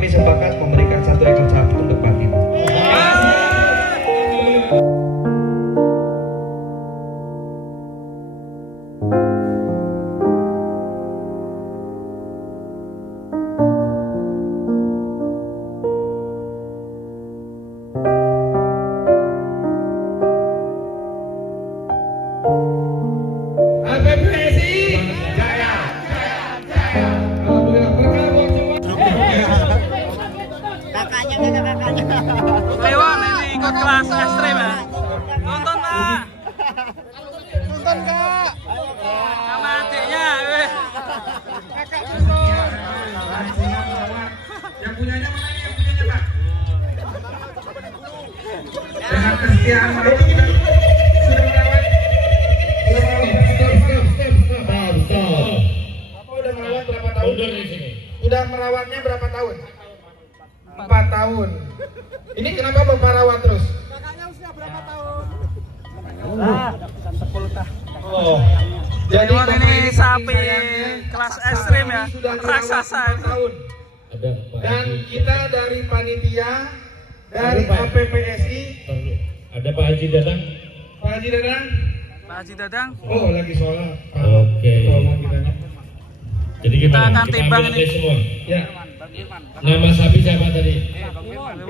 Kami sepakat memberikan 1 ekor sapi untuk Fatin. Lewat ini ikut kelas ekstrim ya. Tonton Pak. Tonton Kak. Sama adiknya. Kakak tonton. Yang punyanya mana nih? Yang punyanya Pak? Dengan kesetiaan mereka sudah merawat. Stop. Bapak udah merawat berapa tahun? Sudah merawatnya berapa tahun? 4 tahun. Ini kenapa Bapak rawat terus? Kakaknya usia berapa tahun? Oh. Jadi Bapak ini sapi sayangnya kelas ekstrim ya. sudah dirawat Raksasa 4 tahun. Dan kita dari panitia, dari APPSI, Ada Pak Haji datang? Pak Haji Dadang. Pak Haji Dadang. Oh, lagi sholat. Oke. Jadi Kita gimana? akan timbang ambil ini. aja semua. Ya. Nama sapi siapa tadi?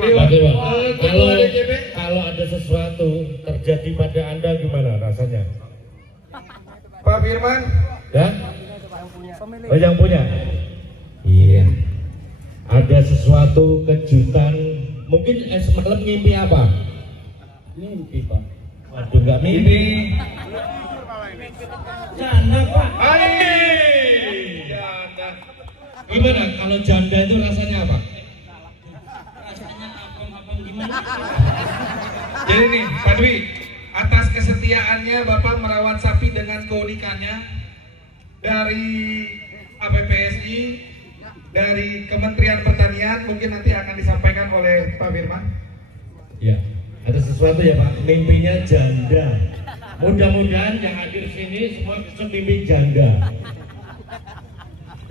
Pak Firman. Ketua DJP. Kalau ada sesuatu terjadi pada Anda gimana rasanya? Pak Firman. Ya? Oh, yang punya? Iya. Ada sesuatu kejutan. Mungkin semalam mimpi apa? Mimpi Pak. Waduh, nggak mimpi. Janda Pak. Janda. Gimana kalau janda itu rasanya apa? Jadi nih, Pak Dwi, atas kesetiaannya Bapak merawat sapi dengan keunikannya dari APPSI, dari Kementerian Pertanian, mungkin nanti akan disampaikan oleh Pak Firman. Ya, ada sesuatu ya Pak, mimpinya janda. Mudah-mudahan yang hadir sini semua bisa mimpi janda.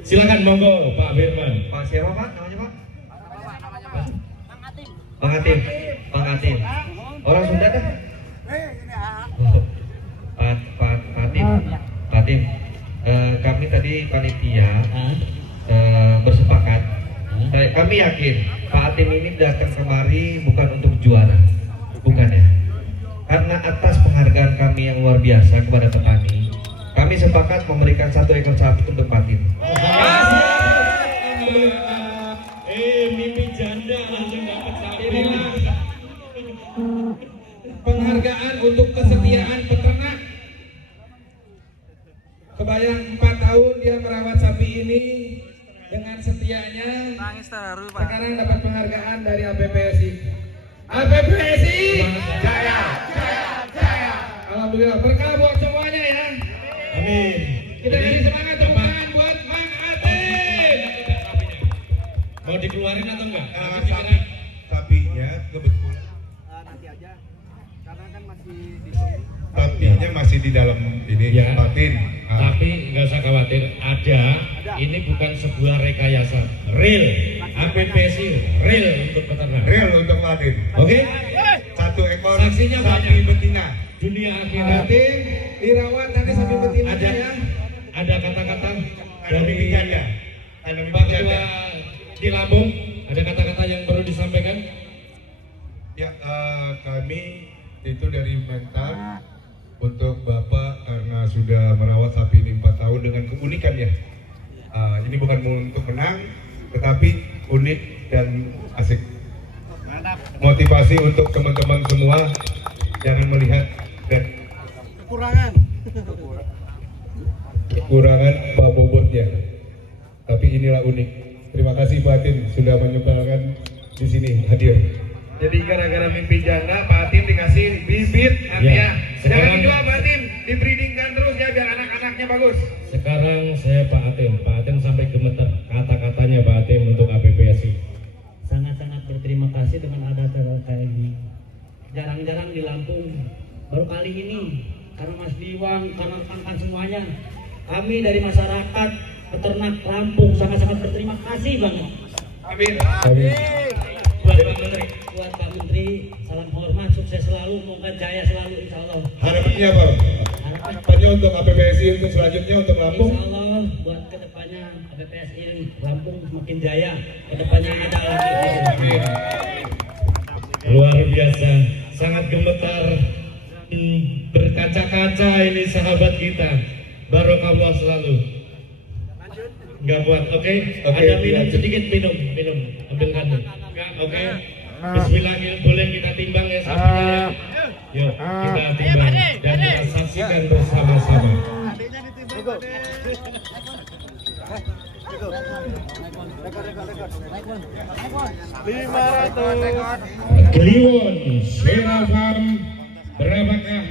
Silakan monggo Pak Firman. Pak siapa Pak? Namanya Pak? Bang Atim. Bang Atim. Orang Sunda kan? Fatim. Kami tadi panitia bersepakat. Kami yakin Pak Atim ini datang kemari bukan untuk juara, bukan ya? Karena atas penghargaan kami yang luar biasa kepada petani, kami sepakat memberikan 1 ekor sapi untuk Fatim. Mimpi janda langsung dapat sapi. Penghargaan untuk kesetiaan peternak. Kebayang 4 tahun dia merawat sapi ini dengan setianya. Nangis terharu Pak. Sekarang dapat penghargaan dari APPSI. APPSI jaya, jaya, jaya. Alhamdulillah, berkah buat semuanya ya. Amin. Kita kasih semangat, tepuk tangan buat Mang Atin. Mau dikeluarin atau enggak? Sapinya kebetulan Nanti aja. Karena kan masih di sapinya masih di dalam ini Ya. batin. Tapi nggak usah khawatir, ada. Ini bukan sebuah rekayasa, real. APPSI real untuk peternak. Real untuk batin. Oke? 1 ekor Saksinya sapi banyak. betina. Dunia akhirat Fatim dirawat tadi sapi betina ada ya. ada kata-kata Ada mimpi janda. Ada mimpi Pak janda. Ketua di Lampung. Ada kata-kata yang perlu disampaikan? Ya, kami itu dari Mentan untuk Bapak karena sudah merawat sapi ini 4 tahun dengan keunikannya. Ini bukan untuk menang, tetapi unik dan asik. Motivasi untuk teman-teman semua, jangan melihat dan kekurangan Pak Bobotnya, tapi inilah unik. Terima kasih Pak Atin sudah menyempatkan di sini hadir. Jadi gara-gara mimpi janda, Pak Atin dikasih bibit nanti Ya, ya. Jangan sekarang- dijual Pak Atin, dibreedingkan terus ya biar anak-anaknya bagus. Sekarang saya Pak Atin sampai gemeter kata-katanya Pak Atin untuk APPSI. Sangat-sangat berterima kasih dengan ada acara kayak ini. Jarang-jarang di Lampung, baru kali ini karena Mas Diwang, karena rekan-rekan semuanya, kami dari masyarakat peternak Lampung sangat-sangat berterima kasih banget. Amin. Buat Pak Menteri, salam hormat, sukses selalu, semoga jaya selalu, insya Allah. Harapannya apa? Harapannya untuk APPSI untuk selanjutnya untuk Lampung. Insya Allah buat kedepannya APPSI Lampung semakin jaya, kedepannya ada lagi. Amin. Luar biasa, sangat gemetar, berkaca-kaca ini sahabat kita. Barokallah selalu. Enggak buat, oke? Ada minum sedikit, minum, ambilkan. Enggak, oke? Bismillah, boleh kita timbang ya sahabatnya ya. Yuk, kita timbang dan kita saksikan bersama-sama. Kliwon, Serafam, berapakah?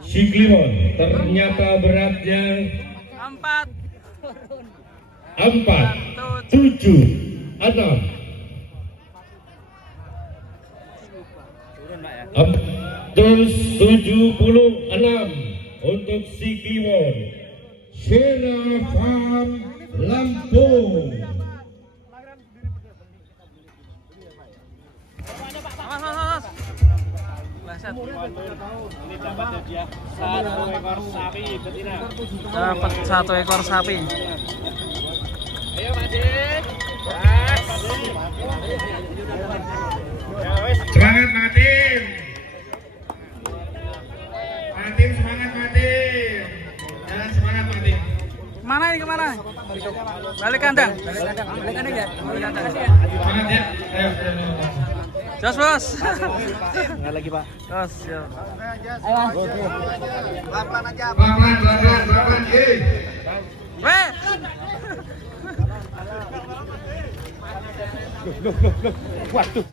Si Kliwon, ternyata beratnya 4, 7, 6. 76 untuk si Kliwon, Serafam Lampung. Ini dapat dia 1 ekor sapi betina. Dapat 1 ekor sapi. Ayo Madik. Semangat Madim. Madim semangat Madim. Jangan semangat Madim. Kemana ini kemana? Balik kandang. Balik kandang ya. Balik kandang. Semangat ya. Ayo. Jos bos. Enggak lagi, Pak. Jos. Yuk. Pelan-pelan aja. Pelan-pelan. Weh. Waduh.